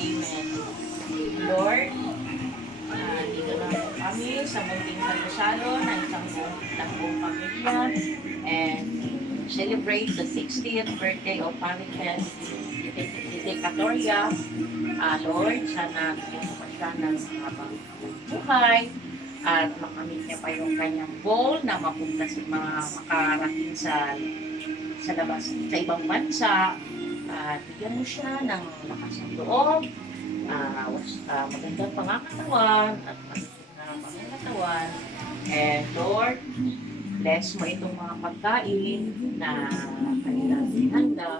Amen. Lord, dito na po kami sa munting Salo na isang buong pamilya and celebrate the 60th birthday of Parikan Tite Katoria. Lord, sana bigyan mo pa siya ng habang buhay at makamit niya pa yung kanyang goal na mapunta sa mga makarating sa labas, sa ibang bansa. At bigyan mo siya ng lakas ng loob, magandang pangangatawan at magandang na pangangatawan. And Lord, bless mo itong mga pagkain na kanilang hinanda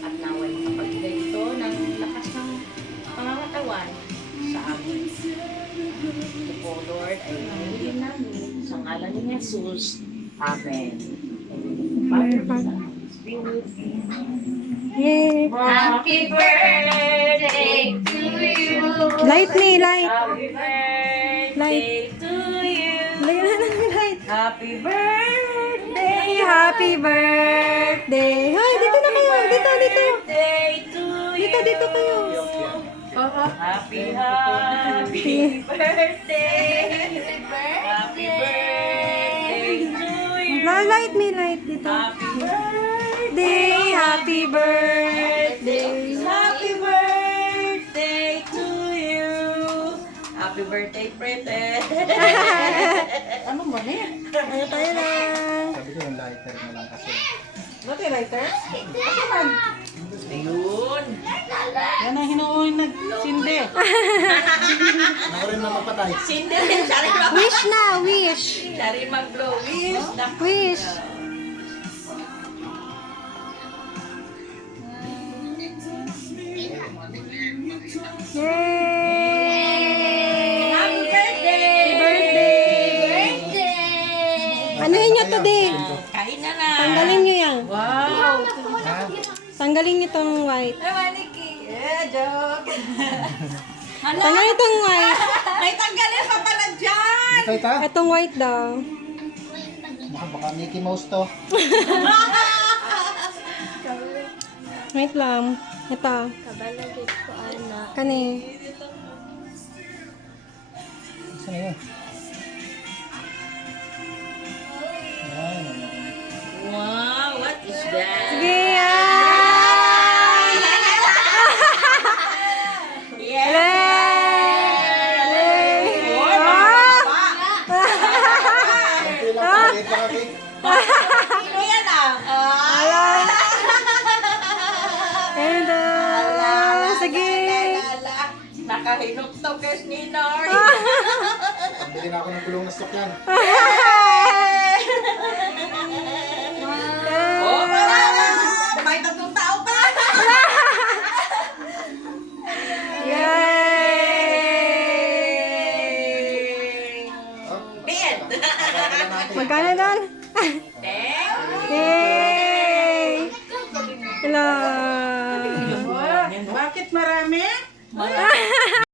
at naway makapagbigay ito ng lakas ng pangangatawan sa amin. Ito po, Lord, ay nangyayin namin sa ngalan ni Jesus. Amen. Father, Son, Spirit. Yay! Happy birthday to you. Light me, light. Happy birthday to you. Light. Happy birthday. Happy birthday. Hoy, dito na kayo. Dito. Birthday to you. Dito kayo. Happy birthday. Happy birthday to you. Light me, light dito. Happy birthday. Happy birthday. Happy birthday to you. Happy birthday, Prete. Ano mo niya? Ano tayo lang? Sabi ko yung lighter na lang kasi. Ba't yung lighter? Ayun. Yan ang hinuuhin nagsindi. Ako rin na mapatay. Sindi rin. Sari Wish na, wish. Sari mag-blow. Wish. Wish. Yay! Happy birthday. Birthday! Ano yun nyo today? Kain na na. Tanggalin nyo yan. Wow. Ha? Tanggalin nyo tong white. Ay, Maniki. Joke. Tanggalin itong white. May tanggalin pa pala dyan. Ito ita? Itong white daw. Baka Mickey Mouse to. Wait lang. Ito. Kabalagit ko, anak. Kani. Saan na yun? Ayan. Wow, what is that? Sige, yan! Yes. Yay! Oy, Ah! Konti lang, palit lang ako. Sino yan ah? Ala! Endo! Sige! Nakahinuktok kes ni Nor. Pambili na ako ng gulong na stock yan. Oh, wala na. May tatlong tao pa. Yay! Oh, Bid. babala natin. Magkano doon? Thank you. Yay! Hello!